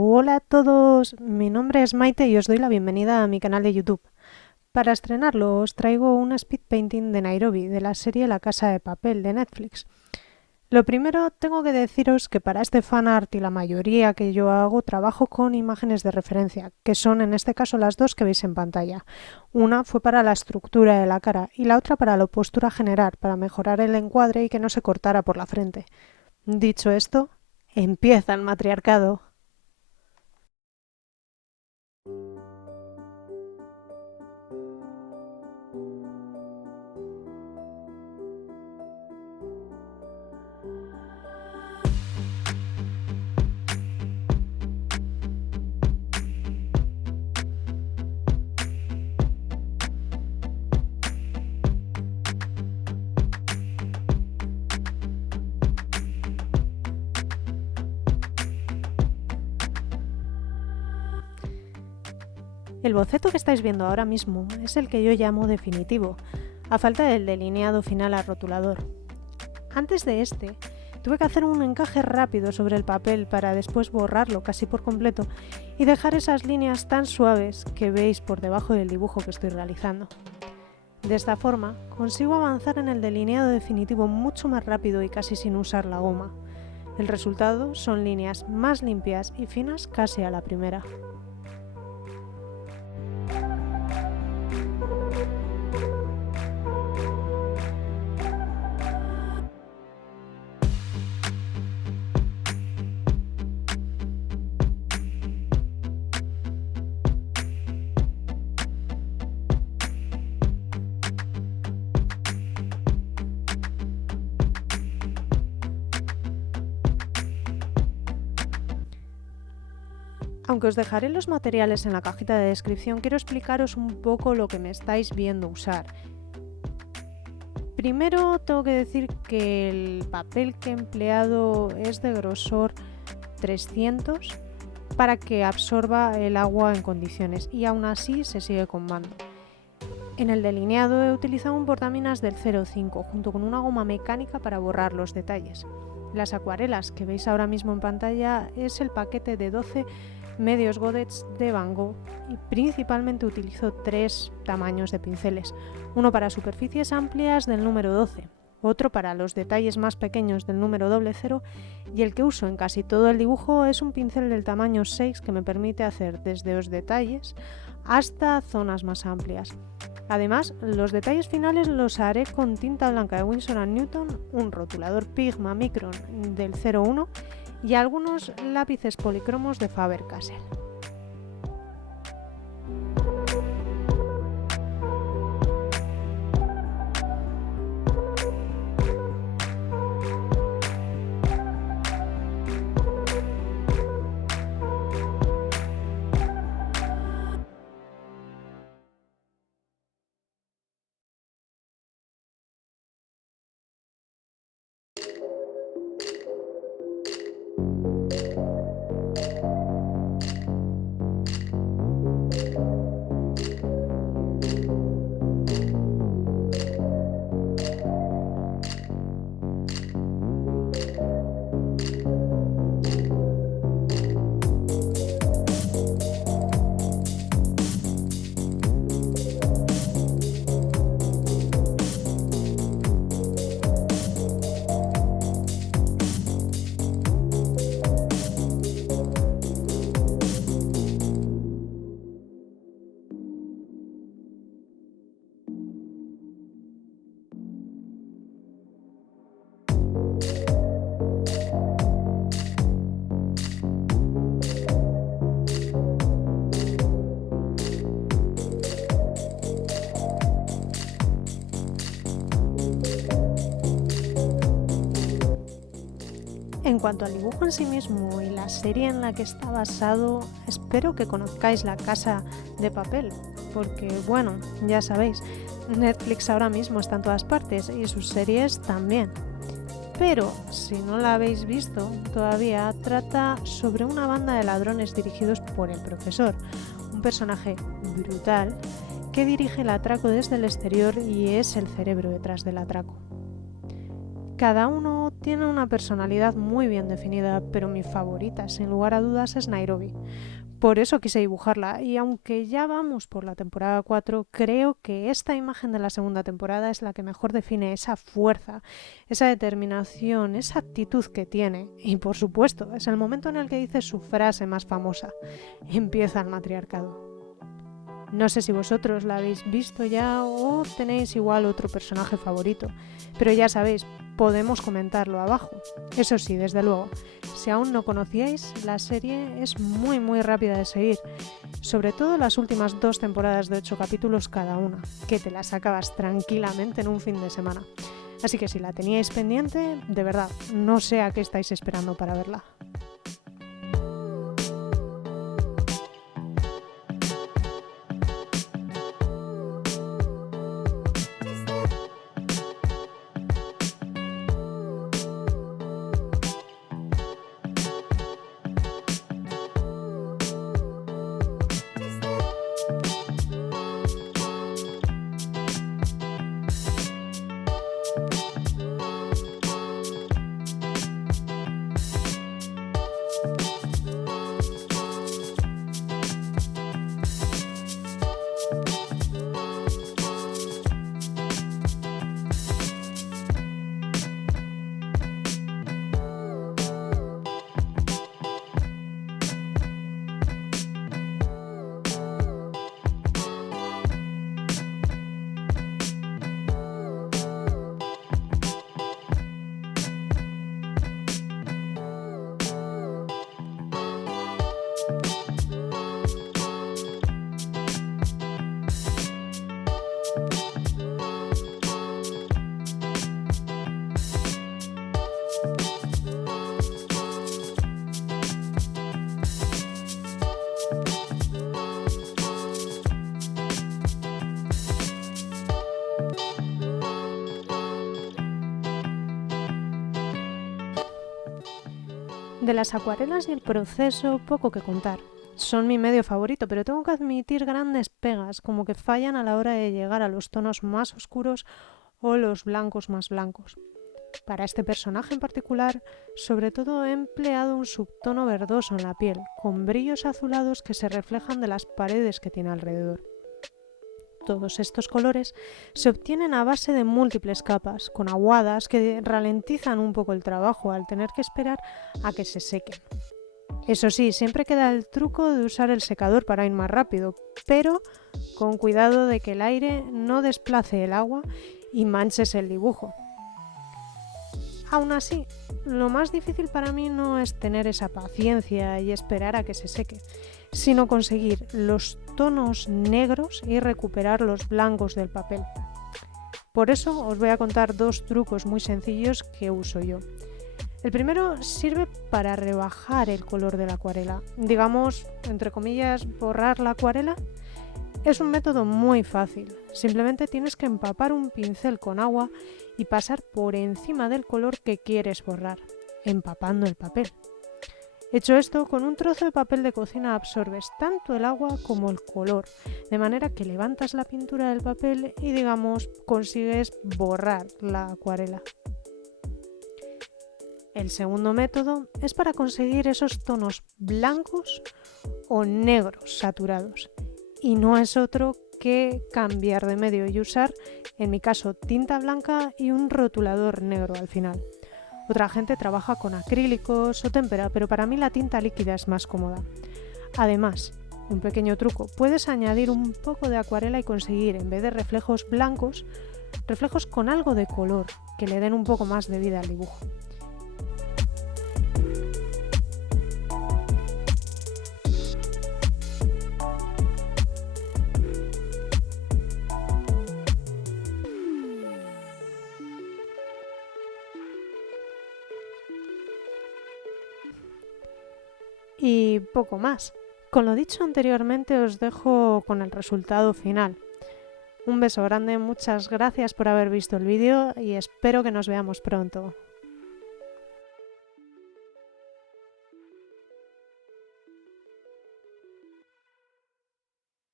Hola a todos, mi nombre es Maite y os doy la bienvenida a mi canal de YouTube. Para estrenarlo os traigo un speed painting de Nairobi de la serie La Casa de Papel de Netflix. Lo primero tengo que deciros que para este fanart y la mayoría que yo hago trabajo con imágenes de referencia, que son en este caso las dos que veis en pantalla. Una fue para la estructura de la cara y la otra para la postura general, para mejorar el encuadre y que no se cortara por la frente. Dicho esto, empieza el matriarcado. El boceto que estáis viendo ahora mismo es el que yo llamo definitivo, a falta del delineado final al rotulador. Antes de este, tuve que hacer un encaje rápido sobre el papel para después borrarlo casi por completo y dejar esas líneas tan suaves que veis por debajo del dibujo que estoy realizando. De esta forma, consigo avanzar en el delineado definitivo mucho más rápido y casi sin usar la goma. El resultado son líneas más limpias y finas casi a la primera. Aunque os dejaré los materiales en la cajita de descripción, quiero explicaros un poco lo que me estáis viendo usar. Primero tengo que decir que el papel que he empleado es de grosor 300 para que absorba el agua en condiciones y aún así se sigue combando. En el delineado he utilizado un portaminas del 0,5 junto con una goma mecánica para borrar los detalles. Las acuarelas que veis ahora mismo en pantalla es el paquete de 12 medios godets de Van Gogh y principalmente utilizo 3 tamaños de pinceles, uno para superficies amplias del número 12, otro para los detalles más pequeños del número 00 y el que uso en casi todo el dibujo es un pincel del tamaño 6 que me permite hacer desde los detalles hasta zonas más amplias. Además, los detalles finales los haré con tinta blanca de Winsor & Newton, un rotulador Pigma Micron del 01 y algunos lápices policromos de Faber-Castell. En cuanto al dibujo en sí mismo y la serie en la que está basado, espero que conozcáis La Casa de Papel, porque bueno, ya sabéis, Netflix ahora mismo está en todas partes y sus series también. Pero, si no la habéis visto todavía, trata sobre una banda de ladrones dirigidos por el profesor, un personaje brutal que dirige el atraco desde el exterior y es el cerebro detrás del atraco. Cada uno tiene una personalidad muy bien definida, pero mi favorita, sin lugar a dudas, es Nairobi. Por eso quise dibujarla, y aunque ya vamos por la temporada 4, creo que esta imagen de la segunda temporada es la que mejor define esa fuerza, esa determinación, esa actitud que tiene. Y por supuesto, es el momento en el que dice su frase más famosa: empieza el matriarcado. No sé si vosotros la habéis visto ya o tenéis igual otro personaje favorito, pero ya sabéis, podemos comentarlo abajo. Eso sí, desde luego, si aún no conocíais, la serie es muy rápida de seguir, sobre todo las últimas 2 temporadas de 8 capítulos cada una, que te las acabas tranquilamente en un fin de semana. Así que si la teníais pendiente, de verdad, no sé a qué estáis esperando para verla. De las acuarelas y el proceso, poco que contar. Son mi medio favorito, pero tengo que admitir grandes pegas, como que fallan a la hora de llegar a los tonos más oscuros o los blancos más blancos. Para este personaje en particular, sobre todo he empleado un subtono verdoso en la piel, con brillos azulados que se reflejan de las paredes que tiene alrededor. Todos estos colores se obtienen a base de múltiples capas, con aguadas que ralentizan un poco el trabajo al tener que esperar a que se sequen. Eso sí, siempre queda el truco de usar el secador para ir más rápido, pero con cuidado de que el aire no desplace el agua y manches el dibujo. Aún así, lo más difícil para mí no es tener esa paciencia y esperar a que se seque, sino conseguir los tonos negros y recuperar los blancos del papel. Por eso os voy a contar 2 trucos muy sencillos que uso yo. El primero sirve para rebajar el color de la acuarela, digamos, entre comillas, borrar la acuarela. Es un método muy fácil, simplemente tienes que empapar un pincel con agua y pasar por encima del color que quieres borrar, empapando el papel. Hecho esto, con un trozo de papel de cocina absorbes tanto el agua como el color, de manera que levantas la pintura del papel y, digamos, consigues borrar la acuarela. El segundo método es para conseguir esos tonos blancos o negros saturados, y no es otro que cambiar de medio y usar, en mi caso, tinta blanca y un rotulador negro al final. Otra gente trabaja con acrílicos o témpera, pero para mí la tinta líquida es más cómoda. Además, un pequeño truco, puedes añadir un poco de acuarela y conseguir, en vez de reflejos blancos, reflejos con algo de color, que le den un poco más de vida al dibujo. Y poco más. Con lo dicho anteriormente os dejo con el resultado final. Un beso grande, muchas gracias por haber visto el vídeo y espero que nos veamos pronto.